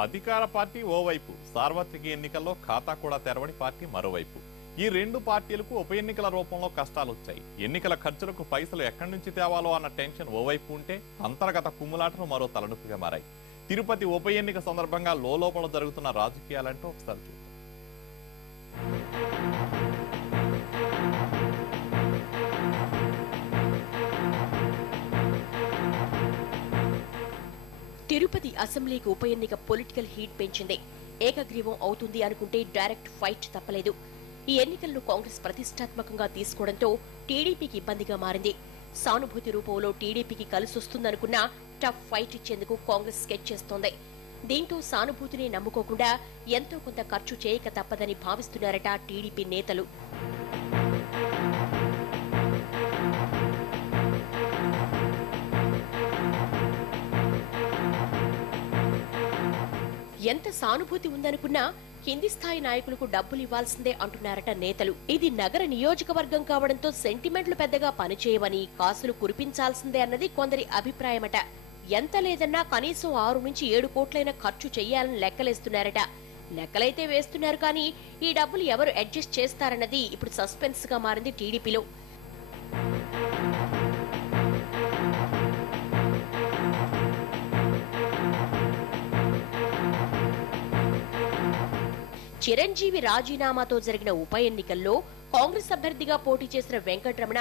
అధికార పార్టీ ఓవైపు, సార్వత్రిక ఎన్నికల్లో ఖాతా కూడా తెరవని పార్టీ మరోవైపు. ఈ రెండు పార్టీలకు ఉప ఎన్నికల రూపంలో కష్టాలు వచ్చాయి. ఎన్నికల ఖర్చులకు పైసలు ఎక్కడి నుంచి తేవాలో అన్న టెన్షన్ ఓవైపు ఉంటే, అంతర్గత కుమ్ములాటలు మరో తలనొప్పిగా మారాయి. తిరుపతి ఉప ఎన్నిక సందర్భంగా లోలోపల జరుగుతున్న రాజకీయాలంటూ ఒకసారి చూద్దాం. తిరుపతి అసెంబ్లీకి ఉప ఎన్నిక పొలిటికల్ హీట్ పెంచింది. ఏకగ్రీవం అవుతుంది అనుకుంటే డైరెక్ట్ ఫైట్ తప్పలేదు. ఈ ఎన్నికలను కాంగ్రెస్ ప్రతిష్టాత్మకంగా తీసుకోవడంతో టీడీపీకి ఇబ్బందిగా మారింది. సానుభూతి రూపంలో టీడీపీకి కలిసొస్తుందనుకున్నా టఫ్ ఫైట్ ఇచ్చేందుకు కాంగ్రెస్ స్కెచ్ చేస్తోంది. దీంతో సానుభూతిని నమ్ముకోకుండా ఎంతో కొంత ఖర్చు చేయక తప్పదని భావిస్తున్నారట టీడీపీ నేతలు. ఎంత సానుభూతి ఉందనుకున్నా కింది స్థాయి నాయకులకు డబ్బులు ఇవ్వాల్సిందే అంటున్నారట నేతలు. ఇది నగర నియోజకవర్గం కావడంతో సెంటిమెంట్లు పెద్దగా పనిచేయవని, కాసులు కురిపించాల్సిందే అన్నది కొందరి అభిప్రాయమట. ఎంత లేదన్నా కనీసం 6 నుంచి 7 కోట్లైనా ఖర్చు చెయ్యాలని లెక్కలేస్తున్నారట. లెక్కలైతే వేస్తున్నారు కానీ ఈ డబ్బులు ఎవరు అడ్జస్ట్ చేస్తారన్నది ఇప్పుడు సస్పెన్స్ గా మారింది టీడీపీలో. చిరంజీవి రాజీనామాతో జరిగిన ఉప ఎన్నికల్లో కాంగ్రెస్ అభ్యర్థిగా పోటీ చేసిన వెంకటరమణ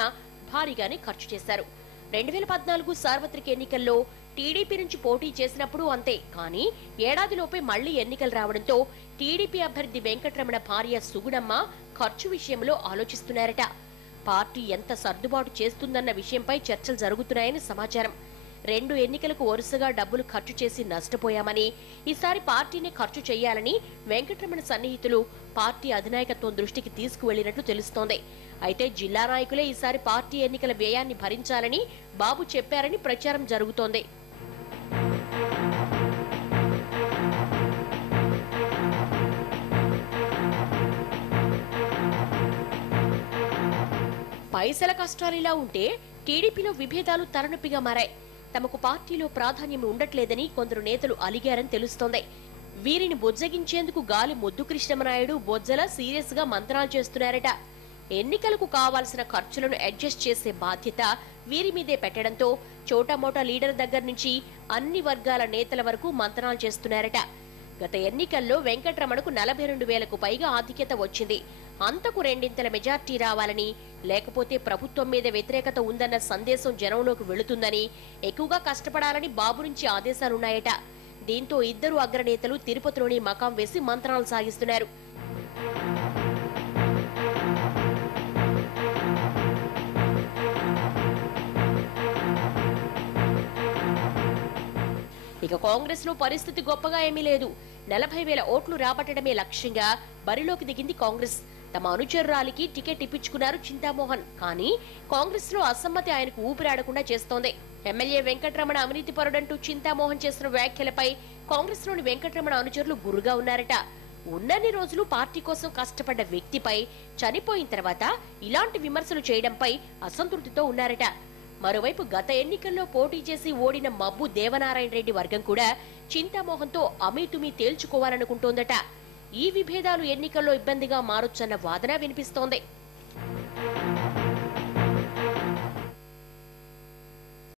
భారీగానే ఖర్చు చేశారు. 2014 సార్వత్రిక ఎన్నికల్లో టీడీపీ నుంచి పోటీ చేసినప్పుడు అంతే. కానీ ఏడాదిలోపే మళ్లీ ఎన్నికలు రావడంతో టీడీపీ అభ్యర్థి వెంకటరమణ భార్య సుగుణమ్మ ఖర్చు విషయంలో ఆలోచిస్తున్నారట. పార్టీ ఎంత సర్దుబాటు చేస్తుందన్న విషయంపై చర్చలు జరుగుతున్నాయని సమాచారం. 2 ఎన్నికలకు వరుసగా డబ్బులు ఖర్చు చేసి నష్టపోయామని, ఈసారి పార్టీనే ఖర్చు చేయాలని వెంకటరమణ సన్నిహితులు పార్టీ అధినాయకత్వం దృష్టికి తీసుకువెళ్లినట్లు తెలుస్తోంది. అయితే జిల్లా నాయకులే ఈసారి పార్టీ ఎన్నికల వ్యయాన్ని భరించాలని బాబు చెప్పారని ప్రచారం జరుగుతోంది. పైసల కష్టాలిలా ఉంటే టీడీపీలో విభేదాలు తలనొప్పిగా మారాయి. తమకు పార్టీలో ప్రాధాన్యం ఉండట్లేదని కొందరు నేతలు అలిగారని తెలుస్తోంది. వీరిని బుజ్జగించేందుకు గాలి ముద్దు కృష్ణమనాయుడు, బొజ్జల సీరియస్ గా మంత్రాలు చేస్తున్నారట. ఎన్నికలకు కావాల్సిన ఖర్చులను అడ్జస్ట్ చేసే బాధ్యత వీరి మీదే పెట్టడంతో చోటామోటా లీడర్ దగ్గర నుంచి అన్ని వర్గాల నేతల వరకు మంత్రాలు చేస్తున్నారట. గత ఎన్నికల్లో వెంకటరమణకు 42,000కు పైగా ఆధిక్యత వచ్చింది. అంతకు 2 మెజార్టీ రావాలని, లేకపోతే ప్రభుత్వం మీద వ్యతిరేకత ఉందన్న సందేశం జనంలోకి వెళుతుందని, ఎక్కువగా కష్టపడాలని బాబు నుంచి ఆదేశాలున్నాయట. దీంతో ఇద్దరు అగ్రనేతలు తిరుపతిలోని మకాం వేసి మంత్రాలు సాగిస్తున్నారు. ఇక కాంగ్రెస్ లో పరిస్థితి గొప్పగా ఏమీ లేదు. 40,000 ఓట్లు రాబట్టడమే లక్ష్యంగా బరిలోకి దిగింది కాంగ్రెస్. తమ అనుచరురాలికి టికెట్ ఇప్పించుకున్నారు చింతామోహన్. కానీ కాంగ్రెస్ లో అసమ్మతి ఆయనకు ఊపిరాడకుండా చేస్తోంది. ఎమ్మెల్యే వెంకటరమణ అవినీతి పరుడంటూ చింతామోహన్ చేసిన వ్యాఖ్యలపై కాంగ్రెస్ లోని వెంకటరమణ అనుచరులు గురుగా ఉన్నారట. ఉన్నన్ని రోజులు పార్టీ కోసం కష్టపడ్డ వ్యక్తిపై చనిపోయిన తర్వాత ఇలాంటి విమర్శలు చేయడంపై అసంతృప్తితో ఉన్నారట. మరోవైపు గత ఎన్నికల్లో పోటీ చేసి ఓడిన మబ్బు దేవనారాయణ రెడ్డి వర్గం కూడా చింతామోహన్తో అమీతుమీ తేల్చుకోవాలనుకుంటోందట. ఈ విభేదాలు ఎన్నికల్లో ఇబ్బందిగా మారొచ్చన్న వాదన వినిపిస్తోంది.